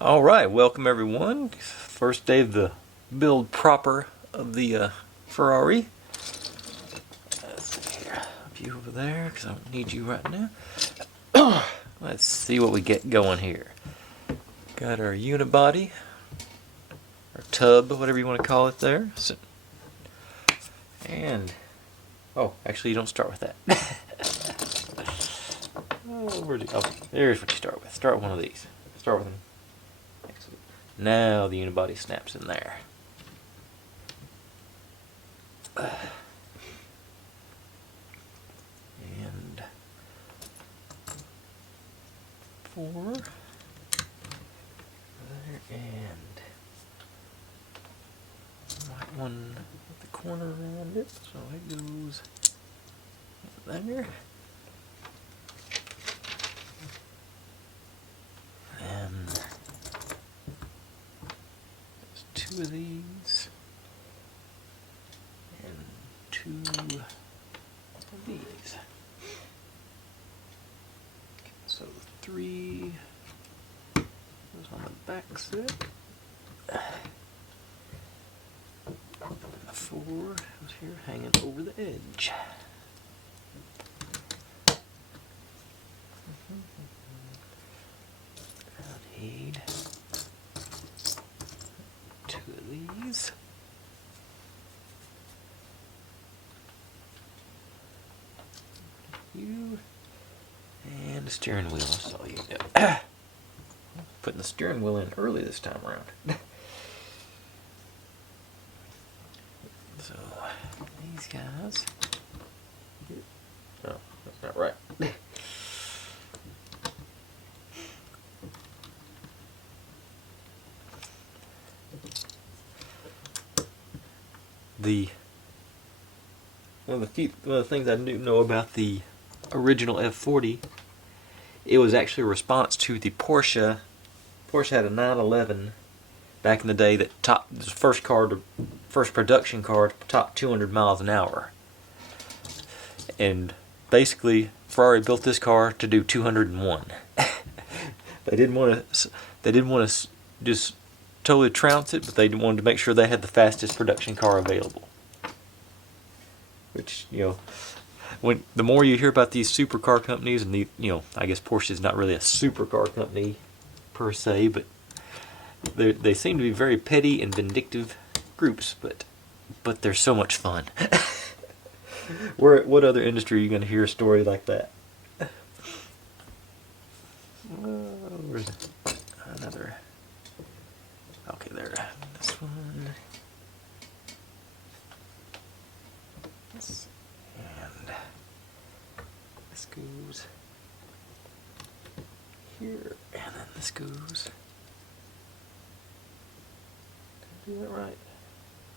Alright, welcome everyone. First day of the build proper of the Ferrari. Let's see here. Up you over there, because I don't need you right now. Let's see what we get going here. Got our unibody, or tub, whatever you want to call it there. So, and, oh, actually you don't start with that. Oh, there's what you start with. Start with one of these. Start with them. Now the unibody snaps in there. And 4 there, and white one with the corner around it, so it goes there. And there's 2 of these and 2 of these. So 3 goes on the back set. And the 4 goes here hanging over the edge. I need 2 of these. You and the steering wheel. That's all you do. Putting the steering wheel in early this time around. So these guys. Oh, that's not right. One of the things I do know about the original F40, it was actually a response to the Porsche. Porsche had a 911 back in the day that topped the first production car to top 200 miles an hour. And basically, Ferrari built this car to do 201. They didn't want to just totally trounce it, but they wanted to make sure they had the fastest production car available. Which, when the more you hear about these supercar companies, and I guess Porsche is not really a supercar company per se, but they seem to be very petty and vindictive groups, but they're so much fun. What other industry are you going to hear a story like that? Where's another? Okay, there. This one. And this goes here, and then this goes. Did I do that right?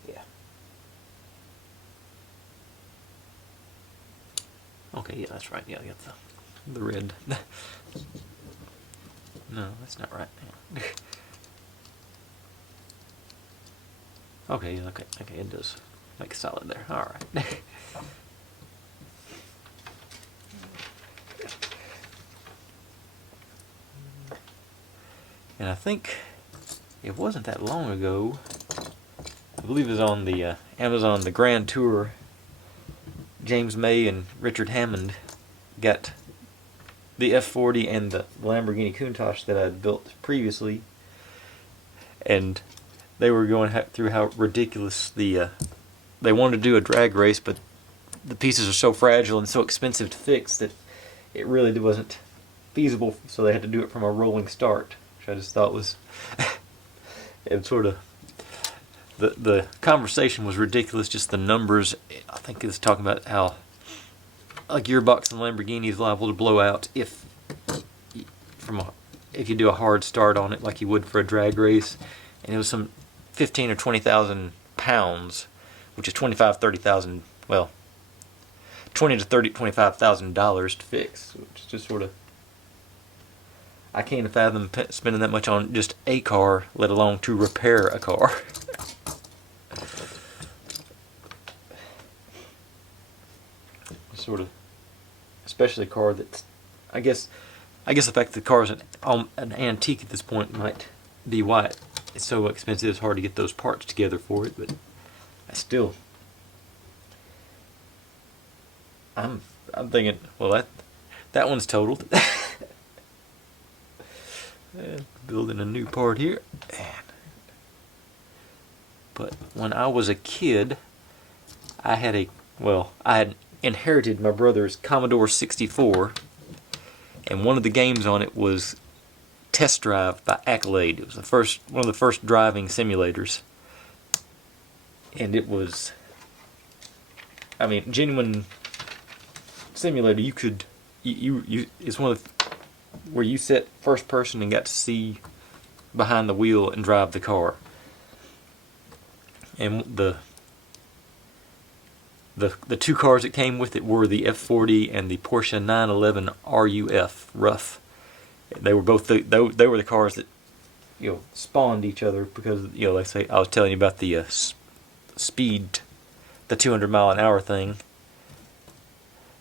Yeah. Okay, yeah, that's right. Yeah, I got the red. No, that's not right. Yeah. Okay, okay, it does make a solid there. All right. And I think it wasn't that long ago, I believe it was on the Amazon, the Grand Tour, James May and Richard Hammond got the F40 and the Lamborghini Countach that I had built previously, and they were going through how ridiculous they wanted to do a drag race, but the pieces are so fragile and so expensive to fix that it really wasn't feasible, so they had to do it from a rolling start, which I just thought was it sort of, the conversation was ridiculous, just the numbers. I think it was talking about how a gearbox in Lamborghini is liable to blow out if you do a hard start on it like you would for a drag race, and it was some 15 or 20,000 pounds, which is 30,000. Well, $20 to $25,000 to fix, which is just sort of, I can't fathom spending that much on just a car, let alone to repair a car. Sort of, especially a car that's, I guess the fact that the car is an antique at this point might be why it's so expensive. It's hard to get those parts together for it, but I still, I'm thinking, well, that one's totaled. Building a new part here. But when I was a kid, I had I had inherited my brother's Commodore 64, and one of the games on it was Test Drive by Accolade. It was one of the first driving simulators, and it was, I mean, genuine simulator. You could, it's one of where you sit first person and got to see behind the wheel and drive the car. And the two cars that came with it were the F40 and the Porsche 911 RUF. They were both they were the cars that spawned each other because like say I was telling you about the speed, the 200-mile-an-hour thing,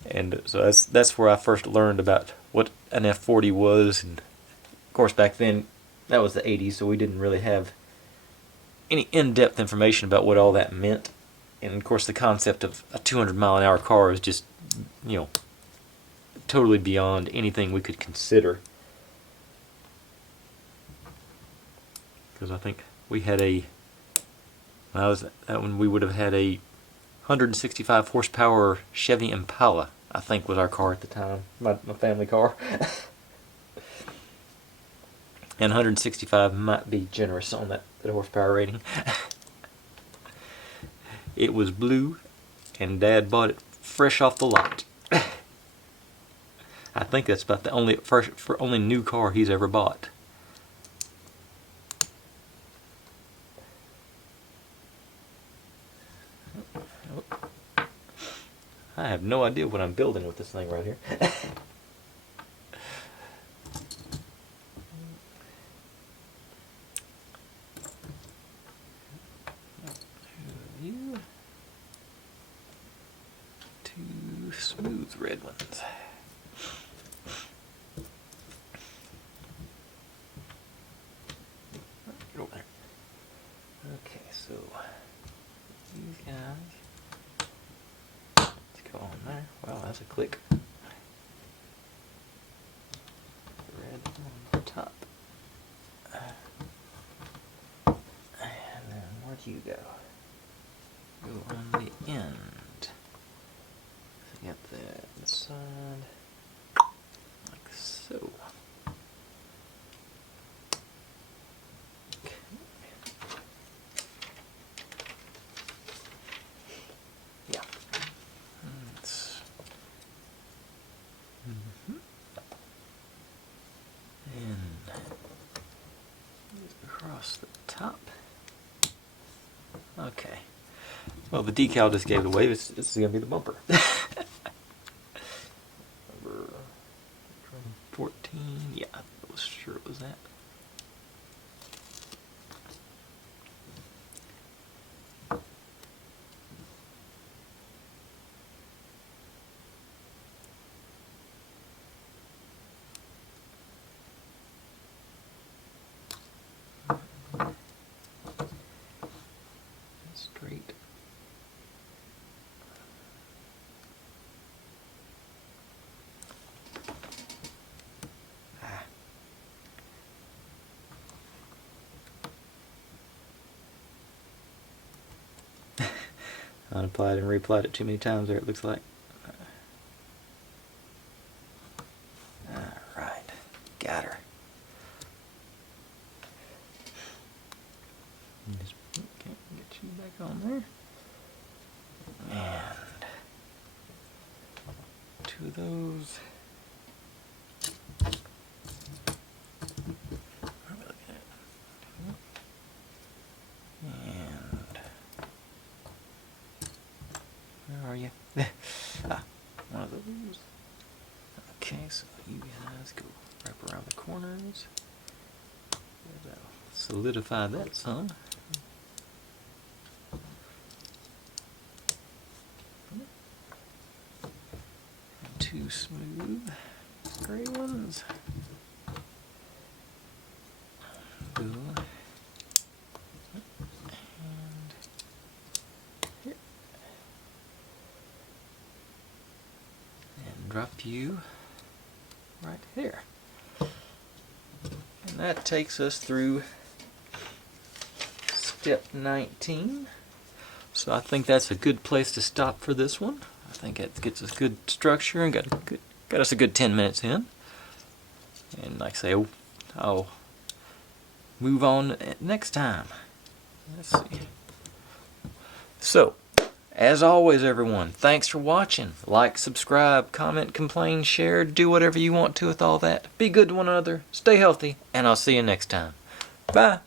and so that's where I first learned about what an F40 was. And of course back then that was the 80s, so we didn't really have any in-depth information about what all that meant. And of course the concept of a 200-mile-an-hour car is just totally beyond anything we could consider. Because I think we had when we would have had a 165 horsepower Chevy Impala, I think was our car at the time, my family car. And 165 might be generous on that horsepower rating. It was blue, and Dad bought it fresh off the lot. I think that's about the only new car he's ever bought. I have no idea what I'm building with this thing right here. Two smooth red ones. Get over there. Okay, so these guys. Let's go on there. Wow, that's a click. Red on the top. And then where'd you go? Go on the end. So you got that inside, like so. Okay. Yeah. And across the top. Okay. Well, the decal just gave it away. This is going to be the bumper. Number 14. Yeah, I was sure it was that. Straight. Unapplied and reapplied it too many times there, it looks like. Alright, got her. Just get you back on there. And two of those. What are we looking at? And where are you? One of those. Okay, so you guys go wrap around the corners. That'll solidify that some. Two smooth gray ones. Ooh. drop you right here. And that takes us through step 19. So I think that's a good place to stop for this one. I think it gets us good structure and got us a good 10 minutes in. And like I say, I'll move on next time. Let's see. So, as always, everyone, thanks for watching. Like, subscribe, comment, complain, share, do whatever you want to with all that. Be good to one another, stay healthy, and I'll see you next time. Bye.